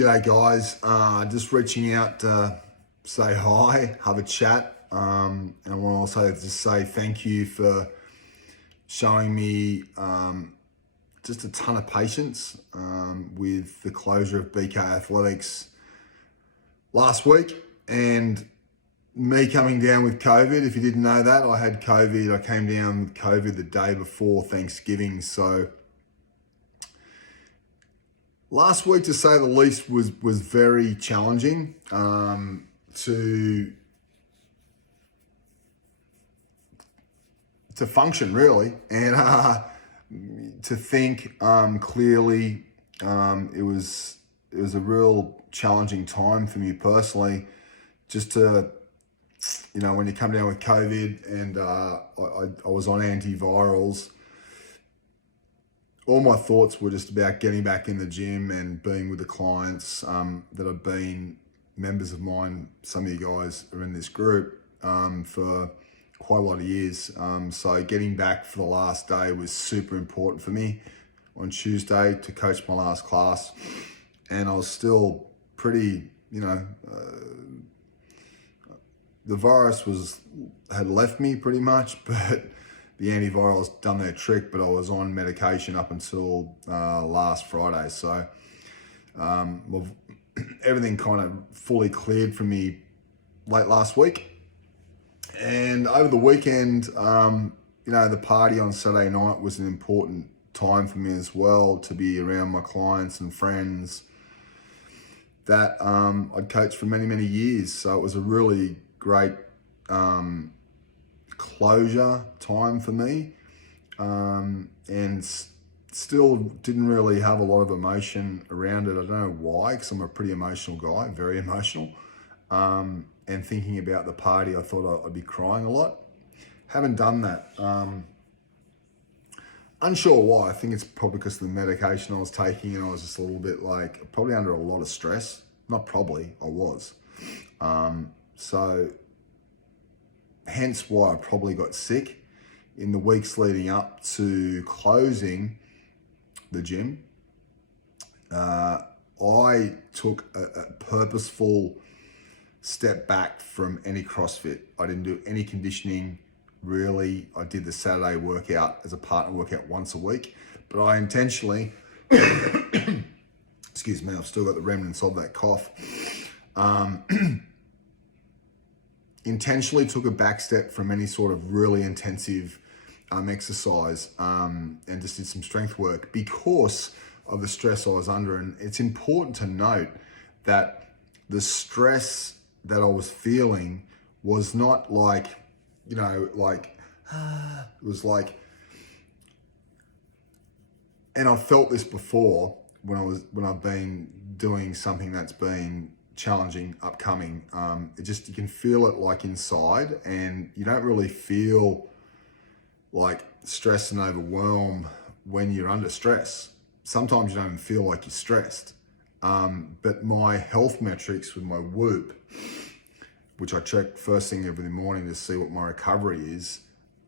G'day guys, just reaching out to say hi, have a chat, and I want to also just say thank you for showing me just a ton of patience with the closure of BK Athletics last week and me coming down with COVID. If you didn't know that, I had COVID. I came down with COVID the day before Thanksgiving, so last week, to say the least, was very challenging to function really, and to think clearly. It was a real challenging time for me personally, just to, when you come down with COVID, and I was on antivirals. All my thoughts were just about getting back in the gym and being with the clients that have been members of mine. Some of you guys are in this group for quite a lot of years. So getting back for the last day was super important for me on Tuesday to coach my last class. And I was still pretty, the virus had left me pretty much, but the antivirals done their trick, but I was on medication up until last Friday. So everything kind of fully cleared for me late last week. And over the weekend, the party on Saturday night was an important time for me as well, to be around my clients and friends that I'd coached for many, many years. So it was a really great closure time for me, and still didn't really have a lot of emotion around it. I don't know why, because I'm a pretty emotional guy, very emotional, and thinking about the party, I thought I'd be crying a lot. Haven't done that. Unsure why. I think it's probably because of the medication I was taking, and I was just a little bit probably under a lot of stress. Not probably, I was. So hence why I probably got sick in the weeks leading up to closing the gym. I took a purposeful step back from any CrossFit. I didn't do any conditioning, really. I did the Saturday workout as a partner workout once a week, but I intentionally, excuse me, I've still got the remnants of that cough, intentionally took a back step from any sort of really intensive exercise, and just did some strength work because of the stress I was under. And it's important to note that the stress that I was feeling was not it was like, and I've felt this before when I've been doing something that's been challenging, upcoming. You can feel it inside, and you don't really feel like stress and overwhelm when you're under stress. Sometimes you don't even feel like you're stressed. But my health metrics with my Whoop, which I check first thing every morning to see what my recovery is,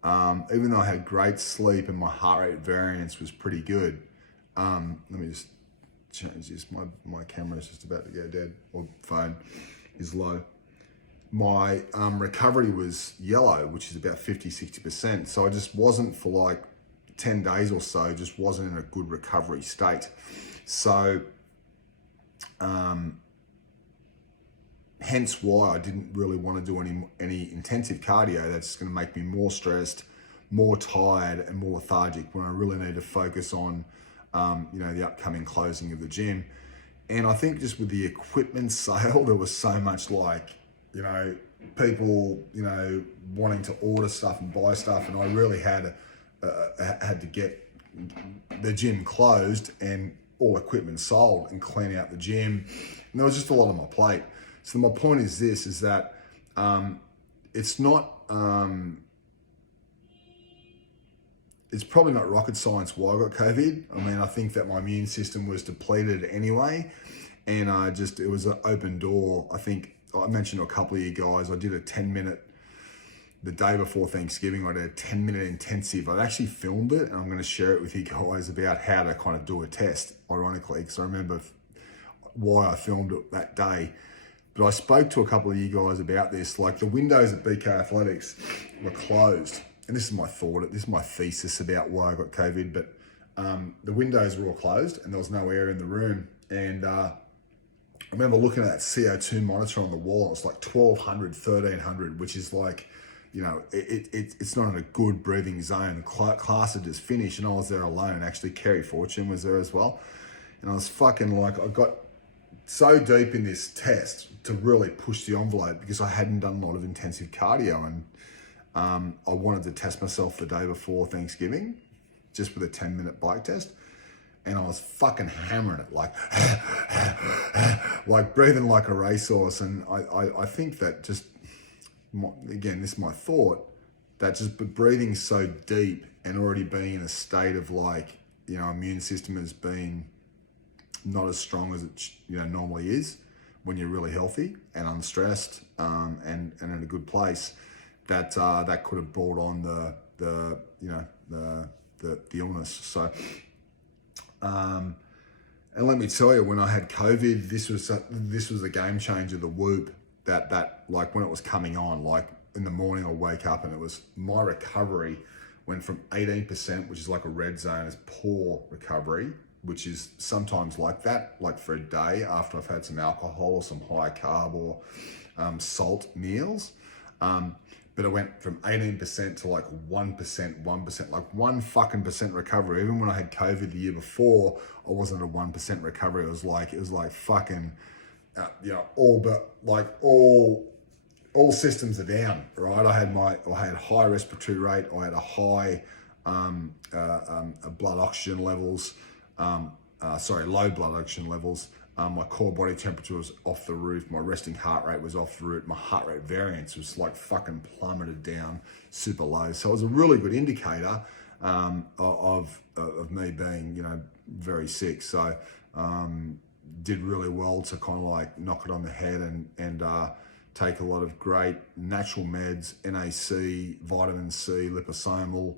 even though I had great sleep and my heart rate variance was pretty good. Let me just change this. My camera is just about to go dead, or phone is low. My recovery was yellow, which is about 50-60%. So I just wasn't, for 10 days or so, just wasn't in a good recovery state. So hence why I didn't really want to do any intensive cardio. That's going to make me more stressed, more tired, and more lethargic, when I really need to focus on the upcoming closing of the gym. And I think just with the equipment sale, there was so much people, wanting to order stuff and buy stuff. And I really had to get the gym closed and all equipment sold and clean out the gym. And there was just a lot on my plate. So my point is this, is that it's not, it's probably not rocket science why I got COVID. I mean, I think that my immune system was depleted anyway. And it was an open door. I think I mentioned to a couple of you guys, I did a 10-minute, the day before Thanksgiving, I did a 10-minute intensive. I've actually filmed it, and I'm going to share it with you guys about how to kind of do a test, ironically, because I remember why I filmed it that day. But I spoke to a couple of you guys about this. Like, the windows at BK Athletics were closed. And this is my thought, this is my thesis about why I got COVID. But the windows were all closed and there was no air in the room. And I remember looking at that CO2 monitor on the wall. It was like 1200, 1300, which is like, you know, it's not in a good breathing zone. The class had just finished and I was there alone. Actually, Kerry Fortune was there as well. And I was fucking like, I got so deep in this test to really push the envelope because I hadn't done a lot of intensive cardio, and I wanted to test myself the day before Thanksgiving, just with a 10-minute bike test. And I was fucking hammering it, like, like breathing like a racehorse. And I think that just, again, this is my thought, that just breathing so deep and already being in a state of like, you know, immune system has been not as strong as it, you know, normally is when you're really healthy and unstressed, and in a good place, that that could have brought on the you know, the illness. So and let me tell you, when I had COVID, this was a game changer. The Whoop, that like when it was coming on, like in the morning I'll wake up and it was, my recovery went from 18%, which is like a red zone, as poor recovery, which is sometimes like that, like for a day after I've had some alcohol or some high carb or salt meals. But it went from 18% to like 1%, like 1% recovery. Even when I had COVID the year before, I wasn't at a 1% recovery. It was like fucking, you know, all systems are down, right? I had high respiratory rate. I had a high blood oxygen levels. Low blood oxygen levels. My core body temperature was off the roof. My resting heart rate was off the roof. My heart rate variance was like fucking plummeted down super low. So it was a really good indicator of me being, you know, very sick. So did really well to kind of like knock it on the head and take a lot of great natural meds, NAC, vitamin C, liposomal,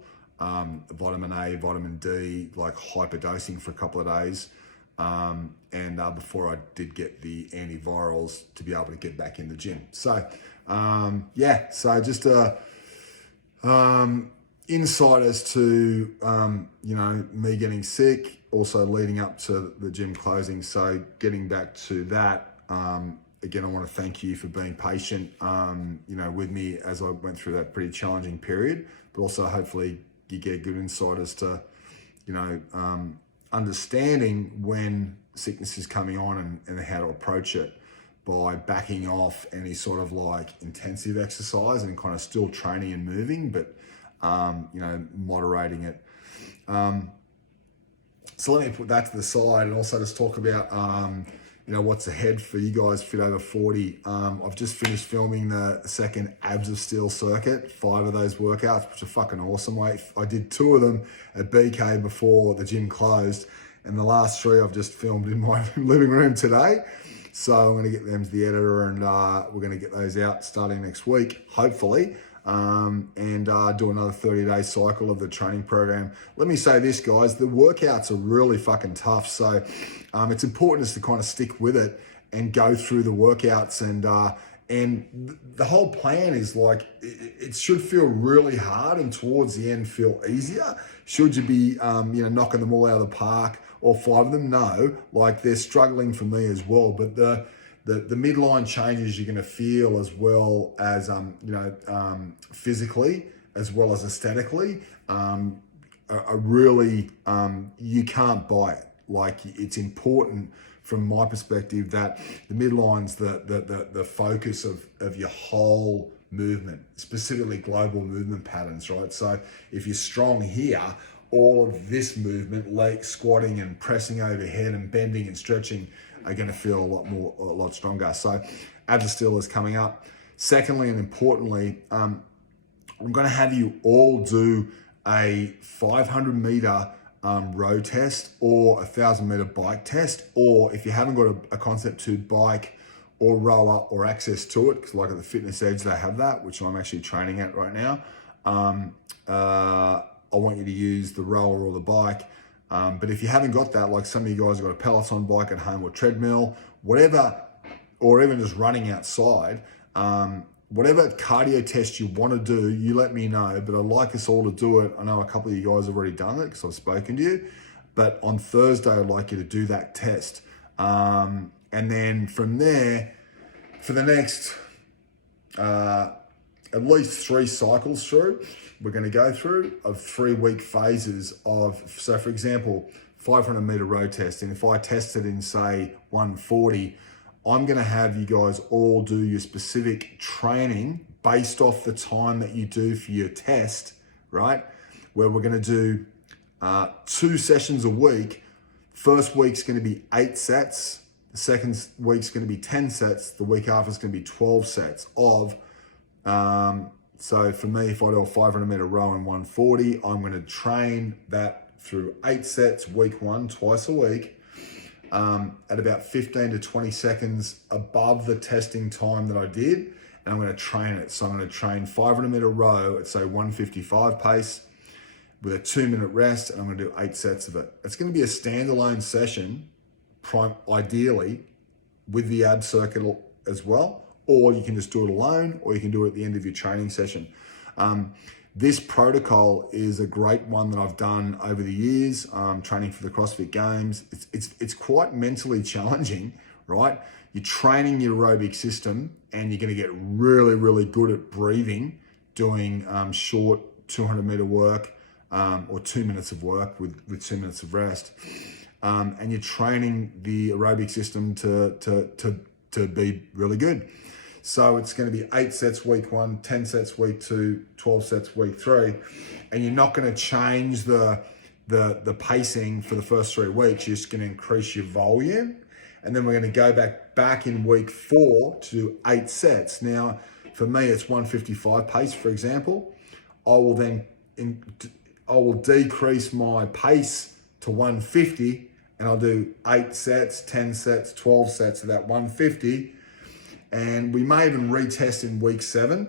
vitamin A, vitamin D, like hyperdosing for a couple of days. And before I did get the antivirals to be able to get back in the gym. So, yeah, so just insight as to, you know, me getting sick, also leading up to the gym closing. So getting back to that, again, I want to thank you for being patient, you know, with me as I went through that pretty challenging period, but also hopefully you get a good insight as to, you know, understanding when sickness is coming on and how to approach it by backing off any sort of like intensive exercise and kind of still training and moving, but, you know, moderating it. So let me put that to the side and also just talk about, you know, what's ahead for you guys Fit Over 40. I've just finished filming the second Abs of Steel circuit, 5 of those workouts, which are fucking awesome. I did 2 of them at BK before the gym closed, and the last 3 I've just filmed in my living room today. So I'm going to get them to the editor and we're going to get those out starting next week, hopefully. And do another 30-day cycle of the training program. Let me say this, guys, the workouts are really fucking tough. So it's important to kind of stick with it and go through the workouts. And the whole plan is like, it should feel really hard and towards the end feel easier. Should you be, you know, knocking them all out of the park, all 5 of them? No, like they're struggling for me as well. But the midline changes you're going to feel as well as, you know, physically as well as aesthetically, are really, you can't buy it. Like, it's important from my perspective that the midline's the focus of your whole movement, specifically global movement patterns, right? So if you're strong here, all of this movement, leg squatting and pressing overhead and bending and stretching, are going to feel a lot stronger. So Abs of Steel is coming up. Secondly, and importantly, I'm going to have you all do a 500 meter row test or a 1,000 meter bike test, or if you haven't got a Concept 2 bike or rower or access to it, because like at the Fitness Edge they have that, which I'm actually training at right now. I want you to use the rower or the bike But if you haven't got that, like some of you guys have got a Peloton bike at home or treadmill, whatever, or even just running outside, whatever cardio test you want to do, you let me know. But I'd like us all to do it. I know a couple of you guys have already done it because I've spoken to you. But on Thursday, I'd like you to do that test. And then from there, for the next at least 3 cycles through, we're going to go through of 3-week phases of, so for example, 500 meter row test. And if I tested in say 140, I'm going to have you guys all do your specific training based off the time that you do for your test, right? Where we're going to do 2 sessions a week. First week's going to be 8 sets. The second week's going to be 10 sets. The week after is going to be 12 sets of, so for me, if I do a 500 meter row in 140, I'm going to train that through 8 sets, week 1, twice a week, at about 15 to 20 seconds above the testing time that I did. And I'm going to train it. So I'm going to train 500 meter row at say 155 pace with a 2-minute rest, and I'm going to do 8 sets of it. It's going to be a standalone session, ideally, with the ab circuit as well. Or you can just do it alone, or you can do it at the end of your training session. This protocol is a great one that I've done over the years, training for the CrossFit Games. It's quite mentally challenging, right? You're training your aerobic system, and you're going to get really, really good at breathing, doing short 200 meter work, or 2 minutes of work with 2 minutes of rest. And you're training the aerobic system to be really good. So it's going to be 8 sets week 1, 10 sets week 2, 12 sets week 3, and you're not going to change the pacing for the first 3 weeks. You're just going to increase your volume, and then we're going to go back in week 4 to do 8 sets. Now, for me, it's 155 pace, for example. I will decrease my pace to 150, and I'll do 8 sets, 10 sets, 12 sets of that 150. And we may even retest in week 7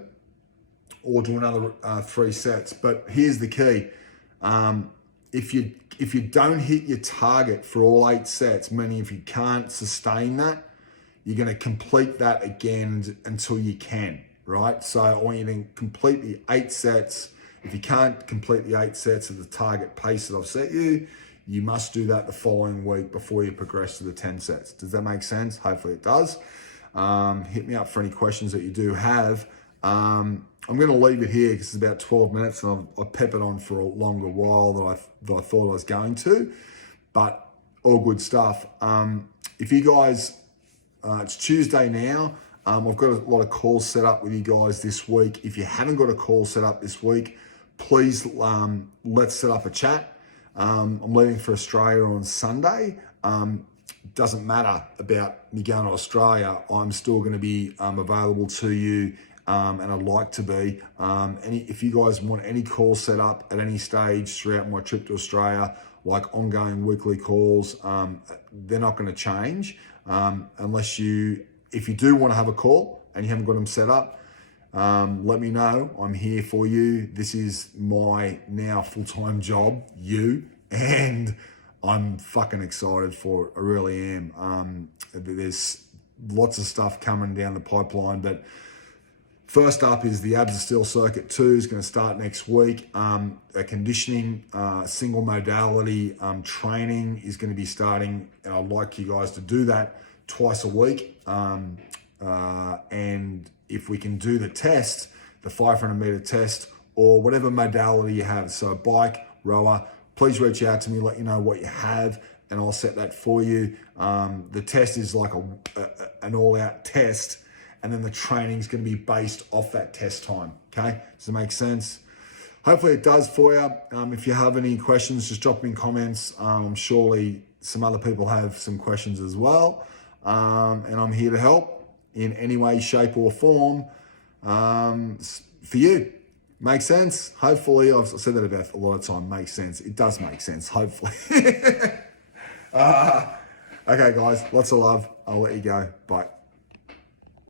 or do another 3 sets. But here's the key. If you don't hit your target for all 8 sets, meaning if you can't sustain that, you're going to complete that again until you can, right? So I want you to complete the 8 sets. If you can't complete the 8 sets at the target pace that I've set you, you must do that the following week before you progress to the 10 sets. Does that make sense? Hopefully it does. Hit me up for any questions that you do have. I'm going to leave it here because it's about 12 minutes, and I've peppered on for a longer while than I thought I was going to, but all good stuff. If you guys, it's Tuesday now. I've got a lot of calls set up with you guys this week. If you haven't got a call set up this week, please let's set up a chat. I'm leaving for Australia on Sunday. Doesn't matter about me going to Australia, I'm still going to be available to you, and I'd like to be. If you guys want any calls set up at any stage throughout my trip to Australia, like ongoing weekly calls, they're not going to change unless if you do want to have a call and you haven't got them set up, let me know. I'm here for you. This is my now full-time job, and I'm fucking excited for it. I really am. There's lots of stuff coming down the pipeline, but first up is the Abs of Steel Circuit 2 is going to start next week. A conditioning, single modality training is going to be starting, and I'd like you guys to do that twice a week. And if we can do the test, the 500 meter test, or whatever modality you have, so bike, rower, please reach out to me, let you know what you have, and I'll set that for you. The test is like an all-out test, and then the training is going to be based off that test time, okay? Does it make sense? Hopefully it does for you. If you have any questions, just drop them in comments. Surely some other people have some questions as well, and I'm here to help in any way, shape, or form for you. Make sense? Hopefully, I've said that about a lot of time. Makes sense. It does make sense, hopefully. Okay, guys, lots of love. I'll let you go. Bye.